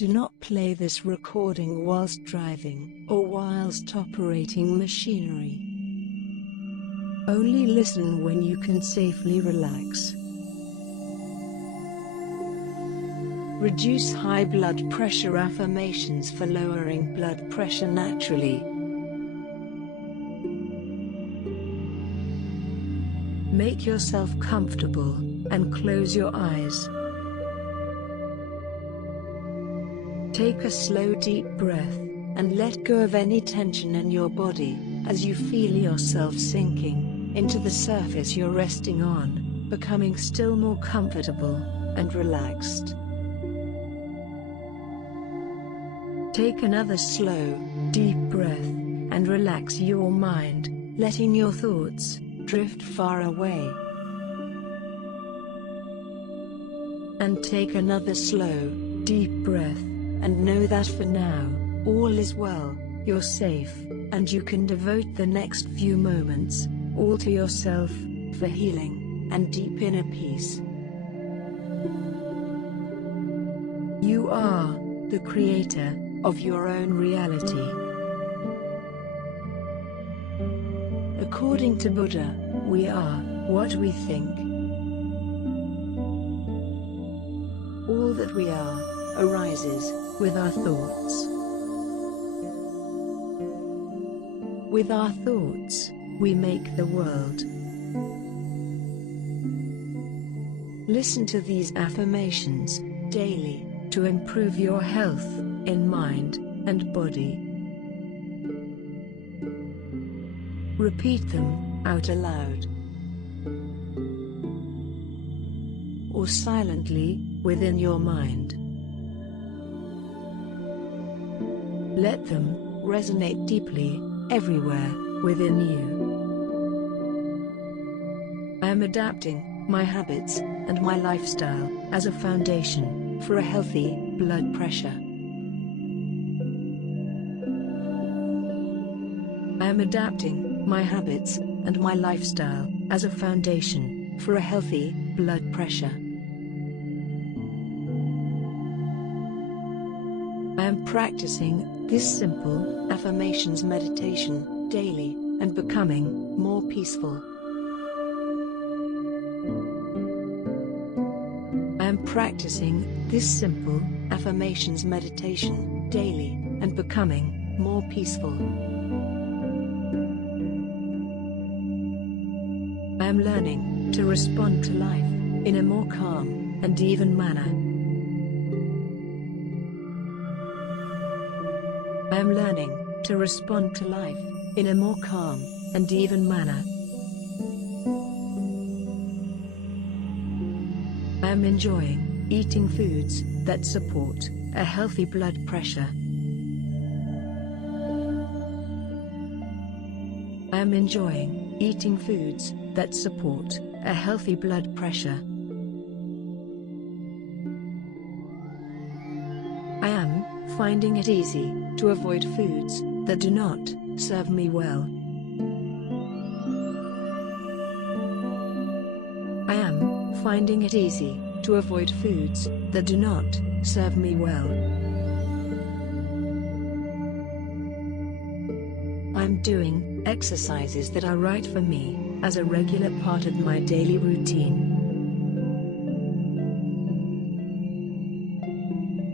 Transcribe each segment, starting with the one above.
Do not play this recording whilst driving or whilst operating machinery. Only listen when you can safely relax. Reduce high blood pressure. Affirmations for lowering blood pressure naturally. Make yourself comfortable and close your eyes. Take a slow deep breath and let go of any tension in your body as you feel yourself sinking into the surface you're resting on, becoming still more comfortable and relaxed. Take another slow, deep breath and relax your mind, letting your thoughts drift far away. And take another slow, deep breath, and know that for now, all is well, you're safe, and you can devote the next few moments, all to yourself, for healing, and deep inner peace. You are the creator of your own reality. According to Buddha, we are what we think. All that we are arises with our thoughts. With our thoughts, we make the world. Listen to these affirmations daily to improve your health in mind and body. Repeat them out aloud or silently within your mind. Let them resonate deeply everywhere within you. I am adapting my habits and my lifestyle as a foundation for a healthy blood pressure. I am adapting my habits and my lifestyle as a foundation for a healthy blood pressure. I am practicing this simple affirmations meditation daily and becoming more peaceful. I am practicing this simple affirmations meditation daily and becoming more peaceful. I am learning to respond to life in a more calm and even manner. I am learning to respond to life in a more calm and even manner. I am enjoying eating foods that support a healthy blood pressure. I am enjoying eating foods that support a healthy blood pressure. I am finding it easy to avoid foods that do not serve me well. I am finding it easy to avoid foods that do not serve me well. I'm doing exercises that are right for me as a regular part of my daily routine.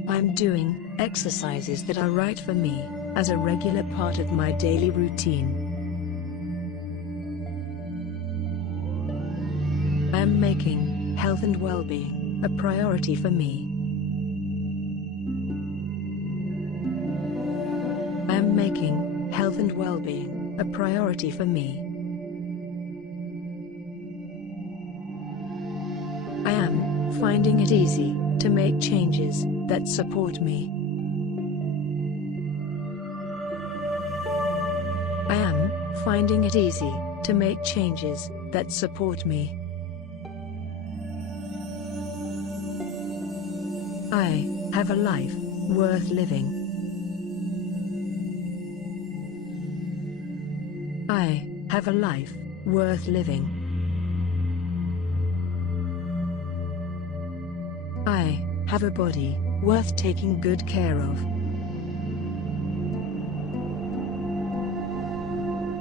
I'm doing exercises that are right for me as a regular part of my daily routine. I am making health and well-being a priority for me. I am making health and well-being a priority for me. I am finding it easy to make changes that support me. I am finding it easy to make changes that support me. I have a life worth living. I have a life worth living. I have a body worth taking good care of.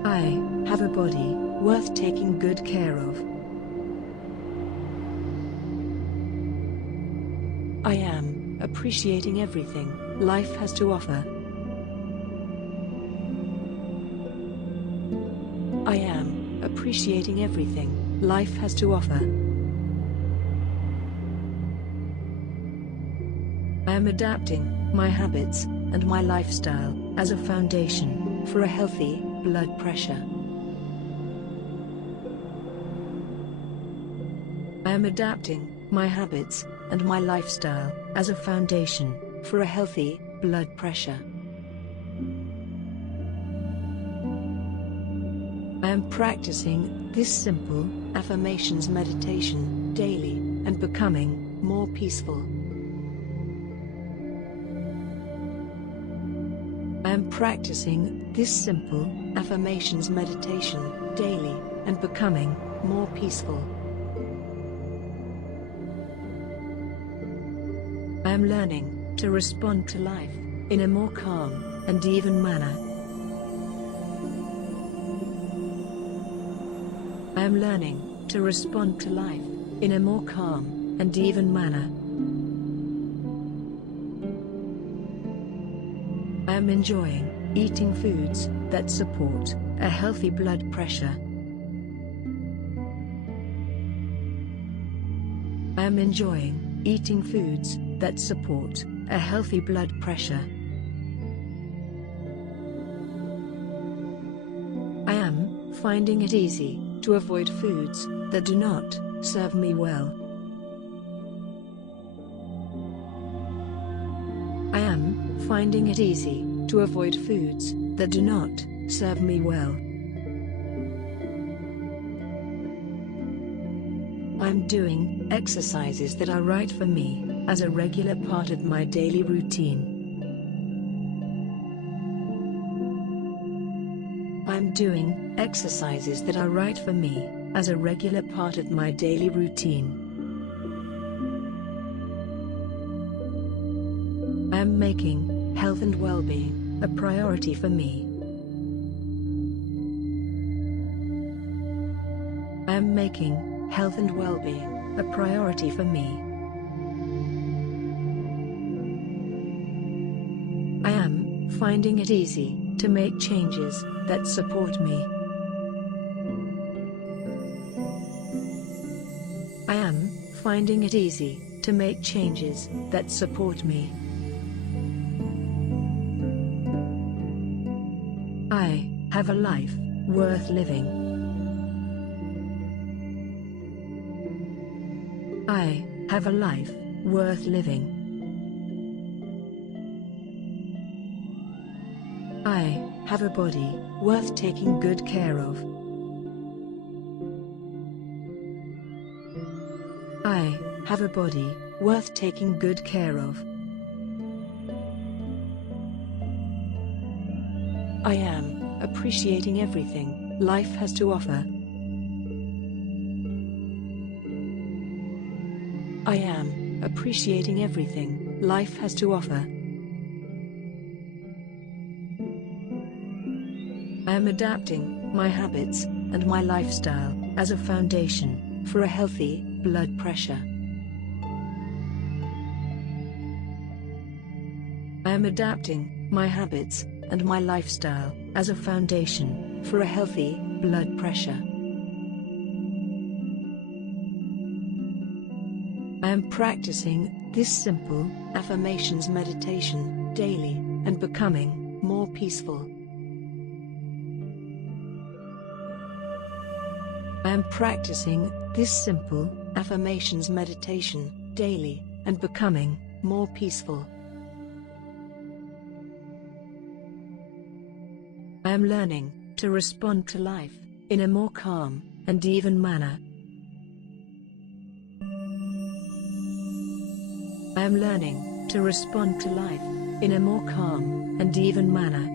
I have a body worth taking good care of. I am appreciating everything life has to offer. I am appreciating everything life has to offer. I am adapting my habits and my lifestyle as a foundation for a healthy blood pressure. I am adapting my habits and my lifestyle as a foundation for a healthy blood pressure. I am practicing this simple affirmations meditation daily and becoming more peaceful. I am practicing this simple affirmations meditation daily and becoming more peaceful. I am learning to respond to life in a more calm and even manner. I am learning to respond to life in a more calm and even manner. I am enjoying eating foods that support a healthy blood pressure. I am enjoying eating foods that support a healthy blood pressure. I am finding it easy to avoid foods that do not serve me well. I am finding it easy to avoid foods that do not serve me well. I'm doing exercises that are right for me as a regular part of my daily routine. I'm doing exercises that are right for me as a regular part of my daily routine. I am making health and well-being a priority for me. I am making health and well-being a priority for me. I am finding it easy to make changes that support me. I am finding it easy to make changes that support me. I have a life worth living. I have a life worth living. I have a body worth taking good care of. I have a body worth taking good care of. I am appreciating everything life has to offer. I am appreciating everything life has to offer. I am adapting my habits and my lifestyle as a foundation for a healthy blood pressure. I am adapting my habits and my lifestyle as a foundation for a healthy blood pressure. I am practicing this simple affirmations meditation daily and becoming more peaceful. I am practicing this simple affirmations meditation daily and becoming more peaceful. I am learning to respond to life in a more calm and even manner. I am learning to respond to life in a more calm and even manner.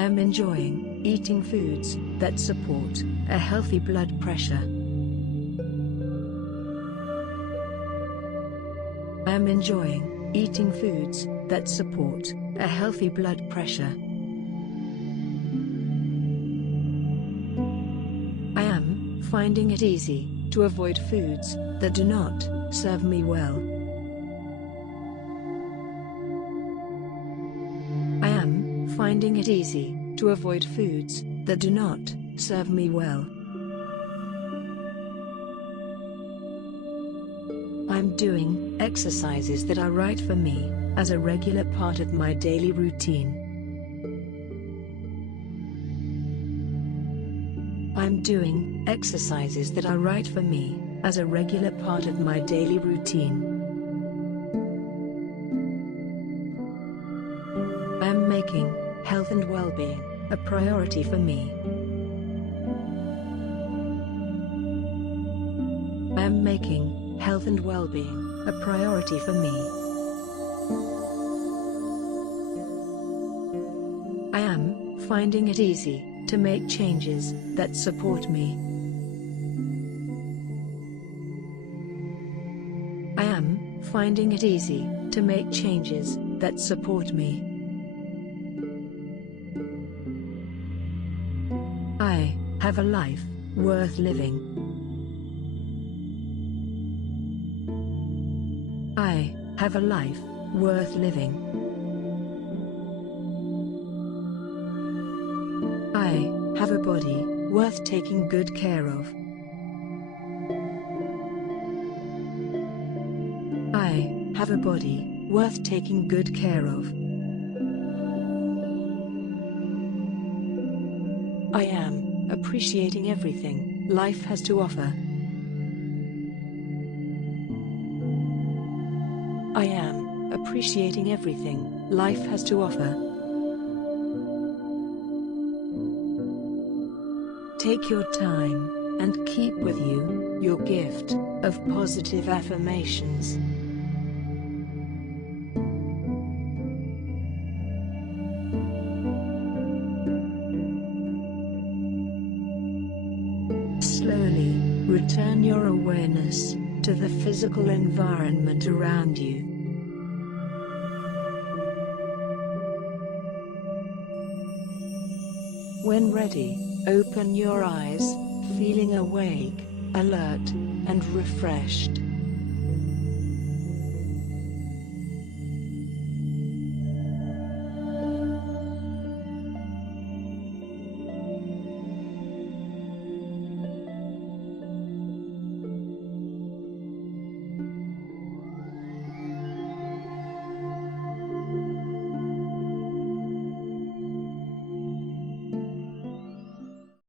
I am enjoying eating foods that support a healthy blood pressure. I am enjoying eating foods that support a healthy blood pressure. I am finding it easy to avoid foods that do not serve me well. I am finding it easy to avoid foods that do not serve me well. I'm doing exercises that are right for me as a regular part of my daily routine. I'm doing exercises that are right for me as a regular part of my daily routine. I am making health and well-being a priority for me. I am making health and well-being a priority for me. I am finding it easy to make changes that support me. I am finding it easy to make changes that support me. I have a life worth living. I have a life worth living. I have a body worth taking good care of. I have a body worth taking good care of. I am appreciating everything life has to offer. I am appreciating everything life has to offer. Take your time and keep with you your gift of positive affirmations. Slowly return your awareness to the physical environment around you. When ready, open your eyes, feeling awake, alert, and refreshed.